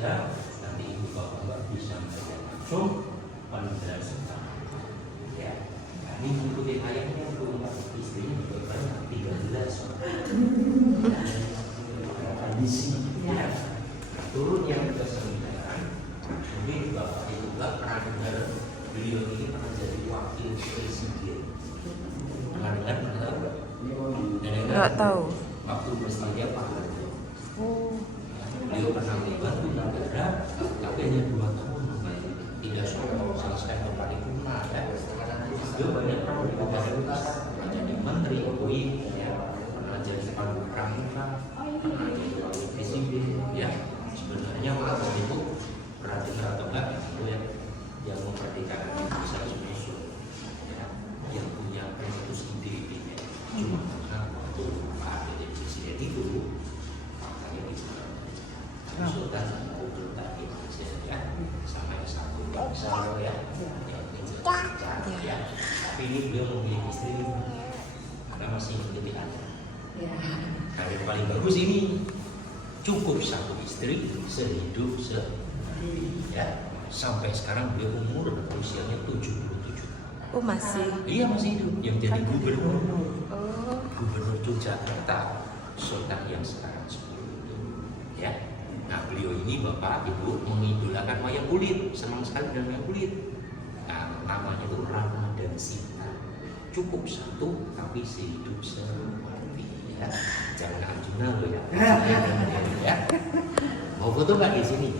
raja, nanti ibu bapak bisa melihat langsung peninggalan sultan. Ya, nah, ini mengikuti ayatnya itu istrinya juga banyak 13 tradisi. Ya, turun yang ke-9. Mungkin bapak itu juga pernah dengar beliau ini pernah jadi wakil presiden. Pernah dengar? Nggak tahu. Waktu bersedia Pak Harto. Beliau pernah membantu negara, tapi hanya 2 tahun. Tidak selesai ke paripurna. Ya. Beliau banyak pernah jadi menteri, ya, pernah jadi kepala pramuka, pernah jadi wakil presiden. Ya, sebenarnya waktu itu pernah dengar atau enggak itu yang memperhatikan Indonesia Indonesia, ya, yang punya pencetus ide. Cuma karena waktu Pak presiden itu faktanya bisa Sultan Kutul tadi ya sama satu bangsa ya, ya. Tapi ini beliau memiliki istri karena masih menjadi anak. Karir paling bagus ini cukup satu istri sehidup ya. Sampai sekarang beliau umur usianya 77 tahun. Oh masih? Iya masih hidup. Yang jadi gubernur. Gubernur Yogyakarta, Sultan yang sekarang 10 itu. Ya. Nah beliau ini bapak ibu mengidolakan wayang kulit, senang sekali dengan wayang kulit. Nah, namanya itu Rama dan Sita. Cukup satu tapi sehidup semati. Ya. Jangan Arjuna loh ya. Ya. Mau foto nggak di sini?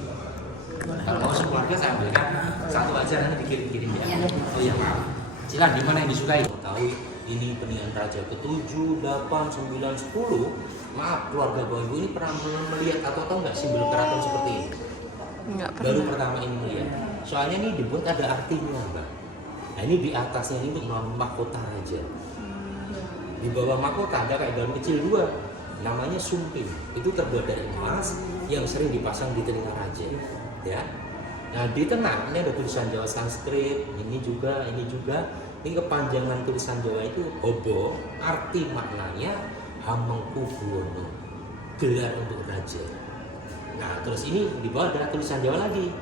Kalau mau sekeluarga saya ambilkan satu aja, nanti dikirim-kirim ya. Oh iya maaf. Silakan di mana yang disukai? Tahu ini peninggalan raja ke-7, 8, 9, 10. Maaf keluarga Bapak Ibu ini pernah melihat atau tahu nggak simbol keraton seperti ini? Enggak pernah. Baru pertama ini melihat. Soalnya ini dibuat ada artinya, Mbak. Nah ini di atasnya ini untuk mahkota raja. Di bawah mahkota ada kayak daun kecil 2. Namanya sumping. Itu terbuat dari emas yang sering dipasang di telinga raja. Ya. Nah di tengah ini ada tulisan Jawa Sanskrit, ini juga. Ini kepanjangan tulisan Jawa itu Hobo, arti maknanya Hamengkubuwono, gelar untuk raja. Nah terus ini di bawah ada tulisan Jawa lagi.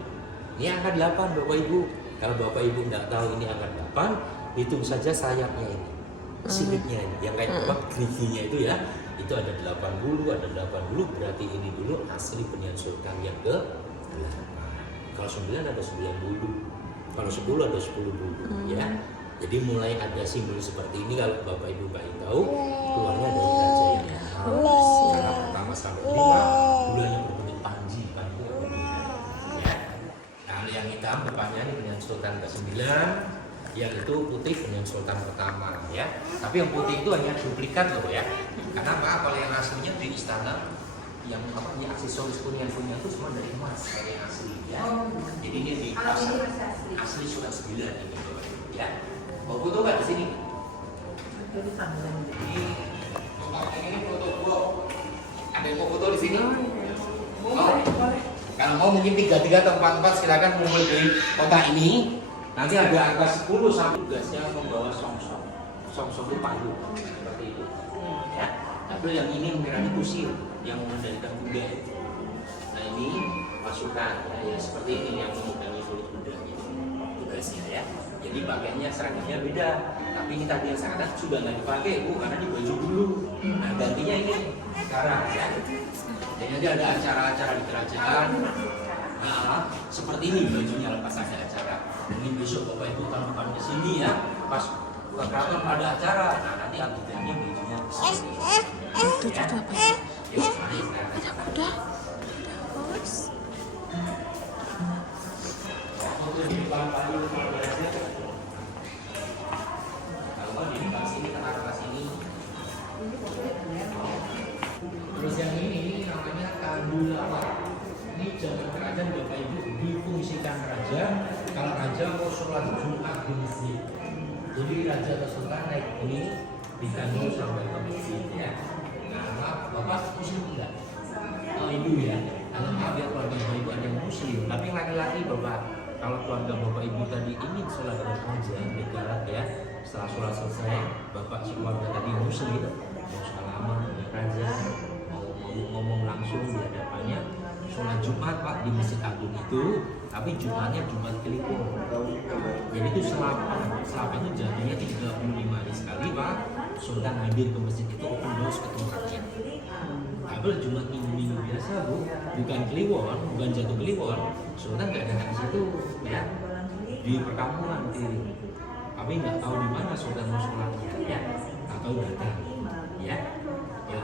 Ini angka 8 Bapak Ibu. Kalau Bapak Ibu tidak tahu ini angka 8, hitung saja sayapnya ini, siripnya ini, yang kayak apa giginya itu ya. Itu ada 80, ada 80 berarti ini dulu asli peninggalan Sultan yang ke 8. Kalau 9 ada 90, kalau 10 ada 10 dulu, ya. Jadi mulai ada simbol seperti ini kalau Bapak Ibu pengen tahu keluarnya dari raja yang cara pertama sampai 5 bulannya berbentuk panji ya. Nah yang hitam depannya ini peninggalan Sultan ke-9, yang itu putih peninggalan Sultan pertama ya. Tapi yang putih itu hanya duplikat loh ya. Karena maaf kalau yang aslinya di istana yang apa punya aksesoris punya itu semua dari emas kayak yang asli ya. Jadi ini di asli Sultan 9 ini ya. Mau foto nggak di sini? Ini foto gua. Ada yang mau foto di sini? Oh, kalau mau mungkin 3 atau 4 silakan kumpul di kota ini. Nanti ada angka 10 sampai tugasnya membawa songsong. Songsong itu palu seperti itu. Ya. Tapi yang ini mengiranya kusir yang mengendalikan kuda itu. Nah ini pasukan ya seperti ini yang menunggangi kulit kudanya tugasnya ya. Jadi pakaiannya seragamnya beda. Tapi ini tadi yang sekarang sudah nggak dipakai Bu karena di baju dulu. Nah gantinya ini sekarang ya. Jadi nanti ada acara-acara di kerajaan. Nah seperti ini bajunya lepas ada acara. Mungkin besok Bapak Ibu tahun ke sini ya. Pas buka keraton ada acara. Nah nanti adegannya bajunya seperti ini. Itu Ya. apa ya? Ada kuda. Bos. Terus yang ini namanya Kandulawa. Ini zaman kerajaan Bapak Ibu difungsikan raja. Kalau raja mau sholat Jumat di masjid, jadi raja atau sultan naik ini dikandung sampai ke masjid ya. Nah maaf Bapak muslim enggak? Oh ibu ya. Kalau maaf ya keluarga Bapak Ibu ada yang muslim, tapi laki-laki Bapak. Kalau keluarga Bapak Ibu tadi ingin sholat dengan raja dekat ya, setelah sholat selesai Bapak sekeluarga tadi muslim mau salaman dengan raja, mau ngomong langsung di hadapannya, sholat Jumat Pak di Masjid Agung itu, tapi Jumatnya Jumat Kliwon. Jadi itu selapan itu jadinya 35 hari sekali Pak. Sultan hadir ke masjid itu open doors ketemu rakyat. Kalau Jumat minggu biasa Bu, bukan Kliwon, bukan jatuh Kliwon, Sultan nggak ada di situ ya, di perkampungan keliling. Tapi nggak tahu di mana Sultan mau sholatnya ya, atau datang ya. Ya.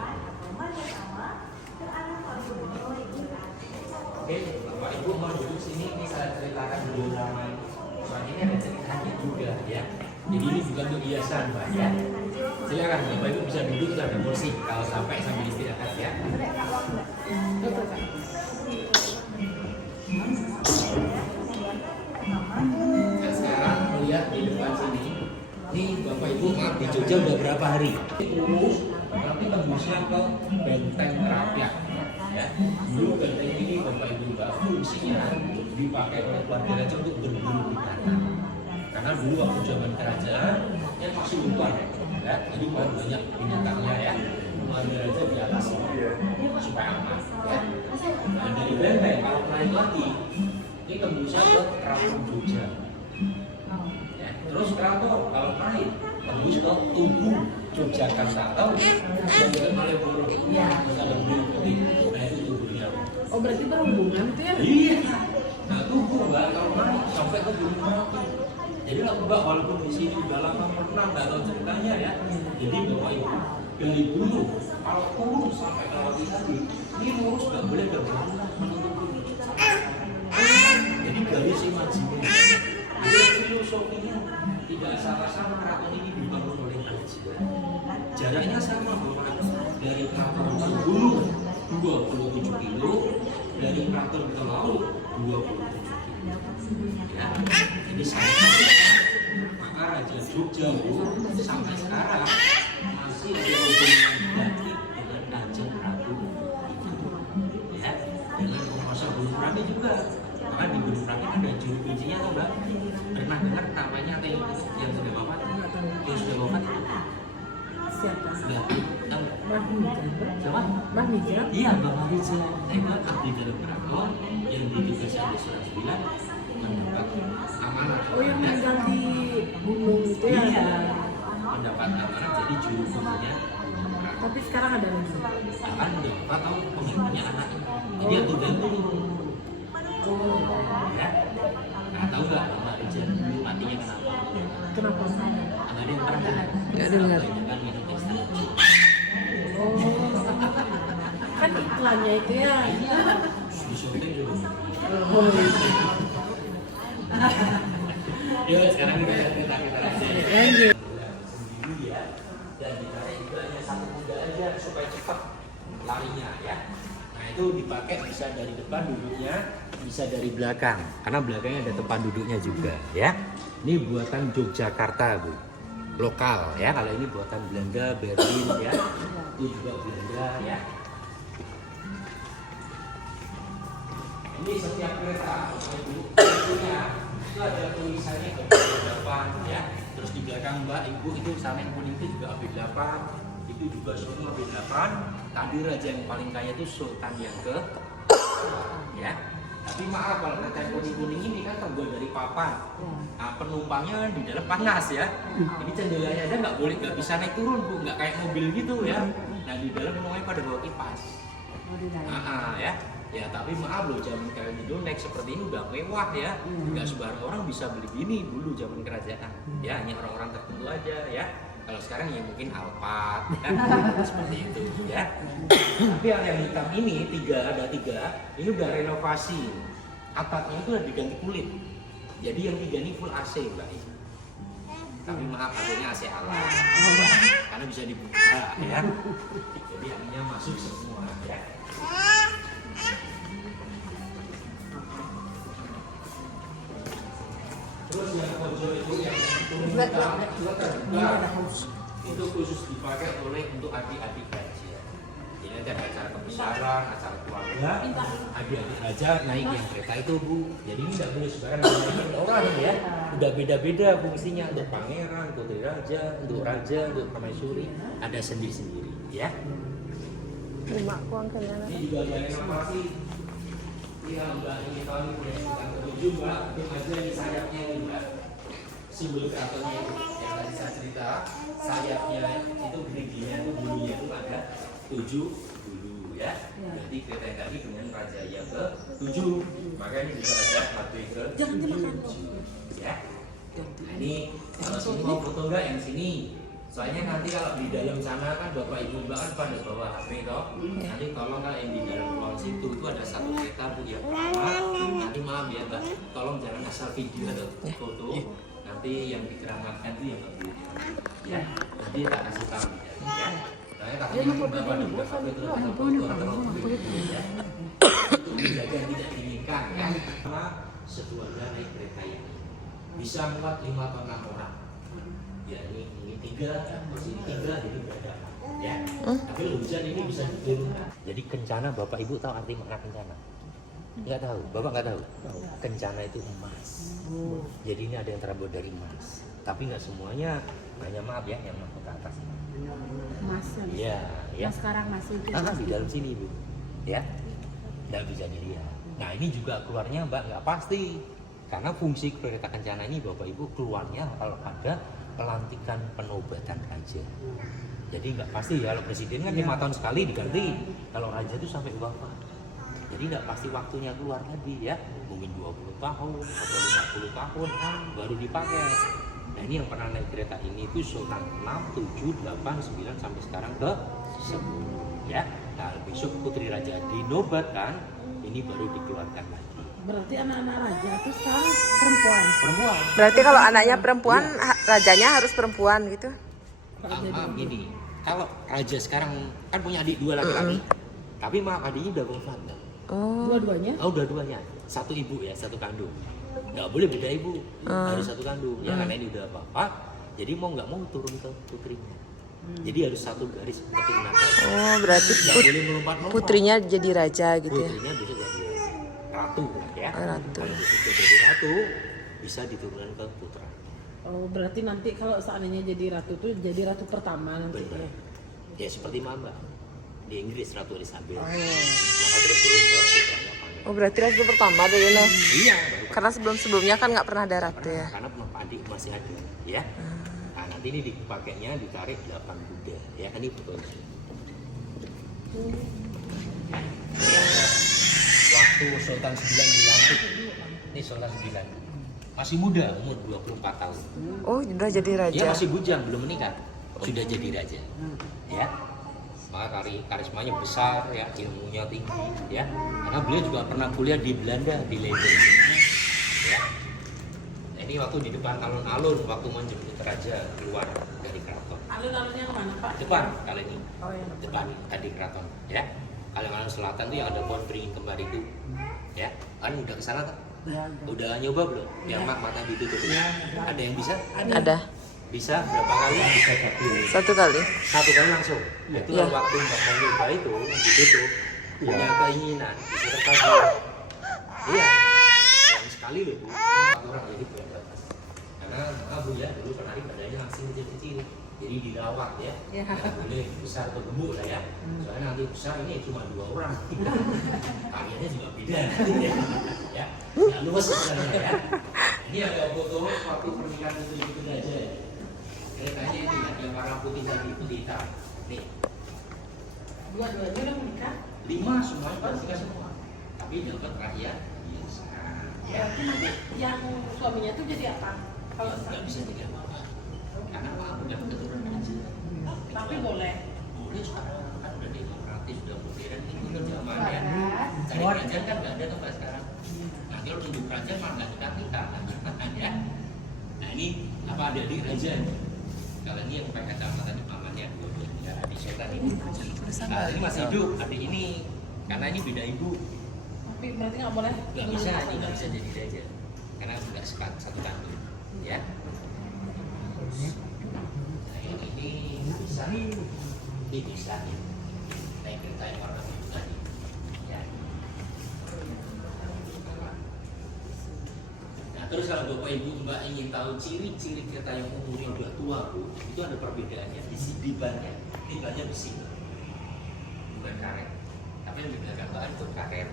Oke, Bapak Ibu mau duduk sini, ini saya ceritakan dulu nama. Soalnya ini ada ceritanya juga ya. Jadi ini bukan untuk hiasan Pak ya. Silakan Bapak Ibu bisa duduk, ada kursi kalau sampai sambil istirahat ya. Dan sekarang melihat di depan sini, ini Bapak Ibu maaf di Jogja udah berapa hari? Lurus, nanti tembusnya ke Benteng Rakyat. Ya, dulu benteng ini Bapak Ibu fungsinya dipakai oleh keluarga raja untuk berburu binatang. Karena dulu waktu zaman kerajaan ya masih hutan ya, jadi banyak binatangnya ya. Keluarga raja di atas supaya aman ya. Nah, dari benteng kalau naik lagi ini tembusnya ke Keraton Jogja. Ya, terus keraton kalau naik tembus ke Tugu Yogyakarta atau yang dari Malioboro. Iya. Ada putih. Nah itu Tugunya. Oh berarti berhubungan tuh ya? Iya. Nah Tugu Mbak kalau naik sampai ke Gunung Merapi. Jadi lah Mbak walaupun di sini udah lama pernah nggak tahu ceritanya ya. Jadi Bapak Ibu dari dulu kalau turun sampai ke Wati tadi ini lurus nggak boleh ada bangunan menutup dulu. Jadi garis imajinasi. Jadi filosofinya tidak sama-sama keraton ini dibangun oleh kerajaan. Jaraknya sama dari keraton ke hulu 27 kilo, dari keraton ke laut 27 kilo. Ya, jadi sama. Maka Raja Jogja sampai sekarang masih ada hubungan baik dengan Kanjeng Ratu. Ya, dengan penguasa Gunung Merapi juga. Maka di Gunung Merapi ada juru kuncinya tuh Mbak. Pernah dengar namanya atau yang sudah wafat? Yang sudah wafat? Siapa? Mbak Mahmija. siapa? Mahmija? Iya, Mbak Mahmija. Itu abdi dalam keraton yang di Desa Desa 9 mendapat amanat. Oh yang meninggal di gunung itu ya? Iya, mendapat amanat jadi juru kuncinya. Tapi sekarang ada lagi? Akan udah tahu pengikutnya anak. Jadi yang gantung. Ya. Nah, tahu nggak Mbak Rizal dulu matinya kenapa? Kenapa? Nggak ada yang pernah dengar. Nggak dengar. Kebanyakan minum ekstrak. Oh, kan iklannya itu ya? Di syuting dulu. Oh, Ya sekarang kita aja. lanjut. Sendiri ya. Dan ditarik juga hanya satu kuda aja supaya cepat larinya ya. Nah itu dipakai bisa dari depan duduknya, bisa dari belakang. Karena belakangnya ada tempat duduknya juga ya. Ini buatan Yogyakarta Bu, lokal ya. Kalau ini buatan Belanda, Berlin ya. Itu juga Belanda ya. Ini setiap kereta Ibu punya itu ada tulisannya AB8 ya. Terus di belakang Mbak Ibu itu sana yang kuning itu juga AB8. Itu juga semua AB8. Tadi raja yang paling kaya itu Sultan yang ke ya. Tapi maaf kalau kereta yang kuning-kuning ini kan terbuat dari papan. Nah, penumpangnya di dalam panas ya. Ini jendelanya aja nggak boleh, nggak bisa naik turun Bu, nggak kayak mobil gitu ya. Nah di dalam penumpangnya pada bawa kipas. Ya. Ya tapi maaf loh, zaman kalian dulu naik seperti ini udah mewah ya. Nggak sembarang orang bisa beli gini dulu zaman kerajaan. Ya hanya orang-orang tertentu aja ya. Kalau sekarang ya mungkin Alphard ya, seperti itu ya. Tapi yang hitam ini ada tiga, ini udah renovasi. Atapnya itu udah diganti kulit. Jadi yang tiga ini full AC Mbak. Tapi maaf AC-nya AC alam. Karena bisa dibuka ya. Jadi anginnya masuk semua ya. Terus yang pojok itu yang itu khusus dipakai untuk adik-adik raja. Jadi ada acara kebesaran, acara keluarga, adik-adik raja naik yang kereta itu Bu. Jadi ini tidak boleh sembarangan naikin orang ya. Udah beda-beda fungsinya, untuk pangeran, putri raja, untuk permaisuri ada sendiri-sendiri ya. Rumahku angkanya. Ini juga ada renovasi. Iya Mbak, ini tahun ini yang ketujuh Mbak, tim aja ini sayapnya ini Mbak. Simbol keratonnya itu yang tadi saya cerita, sayapnya itu geriginya itu bulunya itu ada 7 bulu ya. Jadi kereta yang tadi dengan raja yang ke-7, maka ini juga ada ratu yang ke-7 ya. Nah, ini kalau sini mau foto enggak yang sini? Soalnya nanti kalau di dalam sana kan Bapak Ibu Mbak kan pada bawa HP toh. Nanti tolong kalau yang di dalam ruang situ itu ada satu kereta Bu yang pertama. Nanti maaf ya Mbak, tolong jangan asal video atau foto. Nanti yang dikeramatkan itu yang nggak boleh. Ya, nanti tak kasih tahu ya. Soalnya takutnya Bapak pada buka HP itu ada foto ya. Itu menjaga yang tidak diinginkan kan. Karena seduanya naik kereta ini bisa muat 5 atau 6 orang. Ya ini 3, posisi 3 jadi berada ya. Tapi hujan ini bisa diturunkan. Jadi kencana Bapak Ibu tahu arti makna kencana? Nggak tahu, Bapak nggak tahu? Kencana itu emas. Jadi ini ada yang terbuat dari emas. Tapi nggak semuanya, hanya maaf ya yang masuk ke atas ini. Mas, Ya, ya. sekarang masih itu. Di dalam sini Bu, ya, nggak bisa dilihat. Nah ini juga keluarnya Mbak nggak pasti. Karena fungsi kereta kencana ini Bapak Ibu keluarnya kalau ada pelantikan penobatan raja. Jadi nggak pasti ya, kalau presiden kan 5 tahun sekali diganti. Kalau raja itu sampai wafat. Jadi nggak pasti waktunya keluar lagi ya. Mungkin 20 tahun atau 50 tahun baru dipakai. Nah ini yang pernah naik kereta ini itu Sultan 6, 7, 8, 9 sampai sekarang ke 10 ya. Nah besok putri raja dinobatkan, ini baru dikeluarkan lagi. Berarti anak-anak raja itu sekarang perempuan. Perempuan. Berarti kalau anaknya perempuan, rajanya harus perempuan gitu. Gini, kalau raja sekarang kan punya adik 2 laki-laki, tapi maaf adiknya udah wafat. Oh. Dua-duanya? Oh, dua-duanya. Satu ibu ya, satu kandung. Nggak boleh beda ibu, harus satu kandung. Ya karena ini udah wafat, jadi mau nggak mau turun ke putrinya. Jadi harus satu garis keturunan. Oh, berarti Nggak boleh melompat-lompat. putrinya jadi raja gitu ya. Putrinya bisa jadi ratu ya. Ratu. Kalau bisa jadi ratu, bisa diturunkan ke putra. Oh, berarti nanti kalau seandainya jadi ratu tuh jadi ratu pertama nanti. Benar. Ya seperti Mama di Inggris Ratu Elizabeth. Oh. Maka terus turun ke putranya Pangeran. Oh, berarti ratu pertama deh no. Iya. Karena sebelum-sebelumnya kan nggak pernah ada ratu ya. Karena adik masih ada, ya. Nah, nanti ini dipakainya ditarik 8 kuda, ya kan ini betul. Waktu Sultan 9 dilantik, ini Sultan 9 masih muda, umur 24 tahun. Oh, udah jadi raja. Dia masih bujang, belum menikah, sudah jadi raja, ya. Maka karismanya besar, ya, ilmunya tinggi, ya. Karena beliau juga pernah kuliah di Belanda di Leiden, ya. Nah, ini waktu di depan alun-alun, waktu menjemput raja keluar dari keraton. Alun-alunnya kemana Pak? Depan kali ini, Oh ya. depan tadi keraton, ya. Alun-alun selatan tuh yang ada pohon beringin kembar itu, ya. Kan udah kesana kan? Udah nyoba belum? Yang mata ditutup itu? Ada yang bisa? Ada. Bisa berapa kali? Bisa Satu kali. satu kali langsung. Itu Ya. waktu Mbak mencoba itu ditutup, punya keinginan bisa terkabul. Iya, yang sekali loh Bu, 4 orang jadi batas. Karena Bu ya dulu penari badannya langsung kecil-kecil, jadi dirawat ya. Ya. Nggak boleh besar atau gemuk lah ya. Soalnya nanti besar ini cuma 2 orang. Karyanya juga beda. Ya, nggak luas sebenarnya ya. Ini ada foto waktu pernikahan itu aja ya. Keretanya itu yang warna putih tadi itu hitam. Nih, Dua-duanya udah menikah? 5 semuanya baru nikah semua. Tapi dapat rakyat biasa. Ya, Berarti nanti yang suaminya itu jadi apa? Kalau nggak bisa jadi apa-apa. Karena apa? Udah keturunan aja. tapi boleh. Boleh sekarang kan udah demokratis, udah modern ini kan zamannya. Cari kerajaan kan nggak ada tempat sekarang. Nah, kalau nunggu kerajaan malah nggak nikah ya. Nah ini apa ada di kerajaan? Kalau ini yang pakai kacamata itu pamannya, ya adik Sultan ini. Nah, ini masih hidup, adik ini. Karena ini beda ibu. Tapi berarti nggak boleh? Nggak bisa, ini nggak bisa jadi raja. Karena nggak satu kandung, ya. Nah yang ini bisa, ini bisa nih. Naik kereta yang warna biru tadi, ya. Nah terus kalau Bapak Ibu Mbak ingin tahu ciri-ciri kereta yang umurnya udah tua Bu, itu ada perbedaannya di bannya. Ini bannya besi, bukan karet. Tapi yang di belakang Mbak itu karet.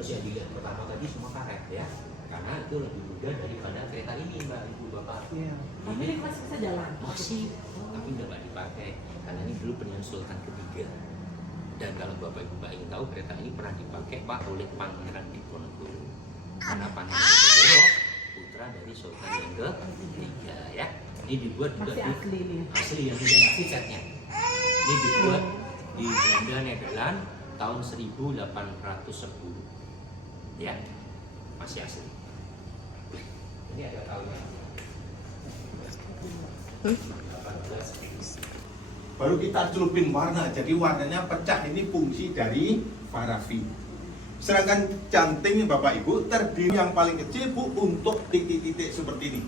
Terus yang dilihat pertama tadi semua karet ya, karena itu lebih mudah daripada kereta ini mbak ibu bapak. Iya. Tapi ini masih bisa jalan. Masih, tapi nggak dipakai karena ini dulu penyanyi Sultan ketiga. Dan kalau bapak ibu mbak ingin tahu kereta ini pernah dipakai pak oleh Pangeran Diponegoro. Karena Pangeran Diponegoro putra dari Sultan yang ketiga ya. Ini dibuat juga Masih asli nih. asli yang tidak asli catnya. Ini dibuat di Belanda Nederland tahun 1810 ya, masih asli. Ini ada tahunnya 18. Baru kita celupin warna, jadi warnanya pecah. Ini fungsi dari parafi. Sedangkan canting Bapak Ibu terdiri yang paling kecil Bu untuk titik-titik seperti ini.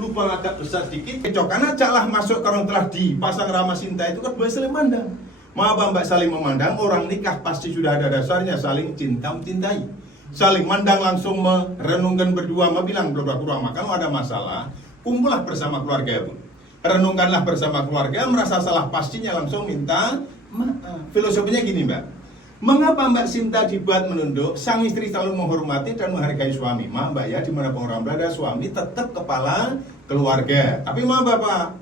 Lubang agak besar sedikit, kecokan aja lah masuk kalau telah dipasang ramah sinta itu kan boleh saling memandang. Maaf mbak saling memandang, orang nikah pasti sudah ada dasarnya saling cinta mencintai. Saling mandang langsung merenungkan berdua, bilang berdua kalau ada masalah, kumpullah bersama keluarga Bu. Renungkanlah bersama keluarga, merasa salah pastinya langsung minta maaf. Filosofinya gini mbak, mengapa Mbak Sinta dibuat menunduk? Sang istri selalu menghormati dan menghargai suami. Maaf mbak ya, dimanapun orang berada, suami tetap kepala keluarga. Tapi maaf bapak,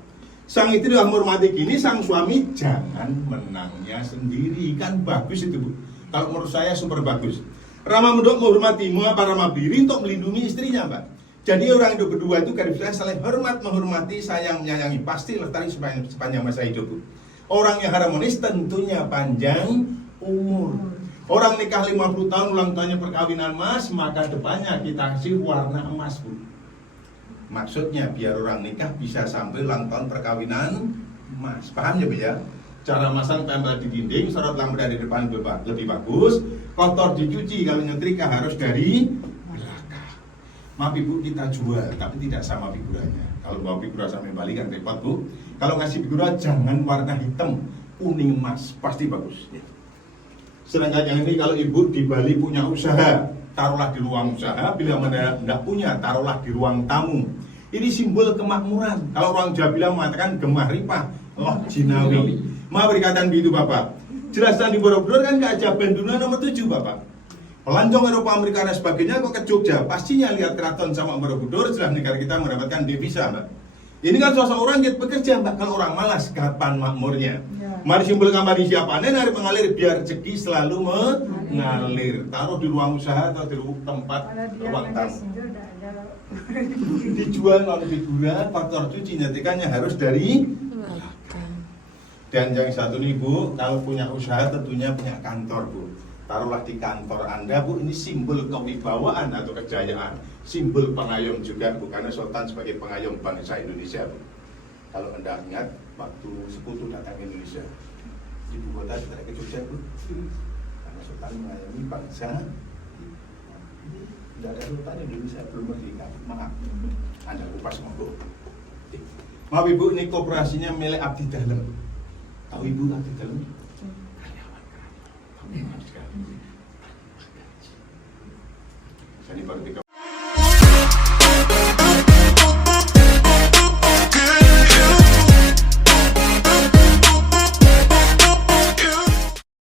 sang istri sudah menghormati gini, sang suami jangan menangnya sendiri. Kan bagus itu Bu. Kalau menurut saya super bagus. Ramah menduk menghormati, mengapa ramah berdiri untuk melindungi istrinya mbak. Jadi orang hidup berdua itu garis besar saling hormat, menghormati, sayang, menyayangi. Pasti lestari sepanjang masa hidup Bu. Orang yang harmonis tentunya panjang umur. Orang nikah 50 tahun ulang tahunnya perkawinan emas, maka depannya kita kasih warna emas Bu. Maksudnya biar orang nikah bisa sampai ulang tahun perkawinan emas. Paham ya Bu ya? Cara masang tempel di dinding, sorot lampu dari depan lebih bagus. Kotor dicuci, kalau nyetrika harus dari belakang. Maaf Ibu, kita jual tapi tidak sama figurannya. Kalau bawa figura sampai Bali kan repot Bu. Kalau ngasih figura jangan warna hitam, kuning emas, pasti bagus. Sedangkan yang ini kalau ibu di Bali punya usaha, taruhlah di ruang usaha. Bila tidak punya, taruhlah di ruang tamu. Ini simbol kemakmuran. Kalau orang Jawa bilang mengatakan gemah ripah, loh jinawi. Maaf berkaitan begitu Bapak. Jelasan di Borobudur kan keajaiban dunia nomor 7 Bapak. Pelancong Eropa, Amerika dan sebagainya kok ke Jogja. Pastinya lihat keraton sama Borobudur, jelas negara kita mendapatkan devisa Mbak. Ini kan seseorang yang bekerja Mbak. Kalau orang malas, kapan makmurnya? Mari simpulkan mari siapa hari mengalir biar rezeki selalu mengalir. Taruh di ruang usaha atau di tempat ruang tamu. Dijual lalu figura, faktor cuci nyatikannya harus dari belakang. Dan yang satu nih Bu, kalau punya usaha tentunya punya kantor Bu. Taruhlah di kantor Anda Bu, ini simbol kewibawaan atau kejayaan. Simbol pengayom juga Bu, karena Sultan sebagai pengayom bangsa Indonesia Bu. Kalau Anda ingat waktu sekutu datang ke Indonesia, ibu kota setelah ke Jogja Bu, karena Sultan mengayomi bangsa. Tidak ada Sultan Indonesia belum merdeka. Maaf, Anda kupas monggo. Maaf Ibu, ini koperasinya milik Abdi Dalem. Tahu Ibu Abdi Dalem? Karyawan. Jadi baru